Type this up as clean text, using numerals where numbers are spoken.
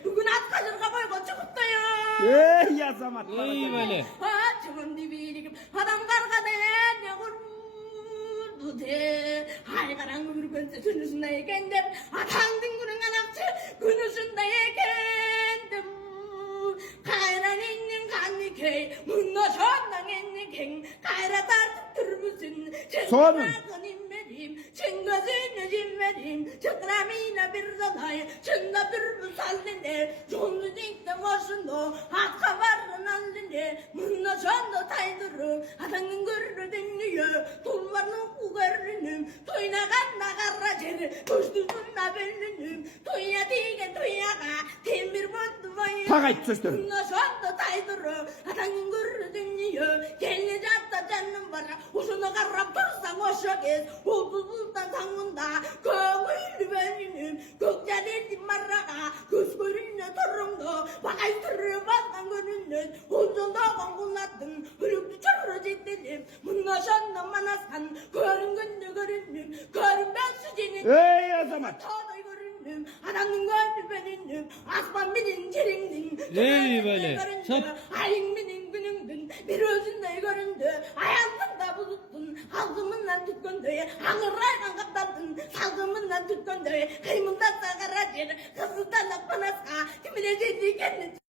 Bugün at kaçırga boyga çıkıp da ya. Ey azamat. İyi böyle. Çıkın dibilikim. Adam karga de ne kurdu de. Hay karanlık bir gönse günüsündeyken dem. Atandın günün anakçı günüsündeyken dem. Kayran innin kanlı key. Munna şondan enni ken. Kayra tartıp durmuşsun. Sorun. Çın gözünü cimmedim, çıtramina bir zanay, çında bir müsallinde, yolunu diktim başında, hatka varın allinde, mınna şanda taydırı, adamın görür dinliyor, tulvarını kugarlınım, tuyna kanna karracer, koştusunna bellünüm, tuya dige tuyaga, temir botu vayı, Takayt söstür. mınna şanda taydırı, adamın görür dinliyor, kelli jatta canım var, uzunu karrap dursan hoşa gez, Buldan sanında kömür benim gökdelenim marraga göz görünne torumda bakaytırı bazdan görünne Huzunda konguladın Hülüktü çarrı ciddilim Mınnaşanla manaskan Görüngünde görünüm Görün ben sücenin Ey azamat. Tağday görünüm Adamın gönlü benim Asman benim çeringdin İyi böyle. Çap. Ayın benim günümdün Bir özünde göründü Hayatında buluttun Halkımından tütkündü Ağırraydan kaptardın Salgımından tütkündü Kıymından sakara cer Kızından da panaska Kimine ciddi kendin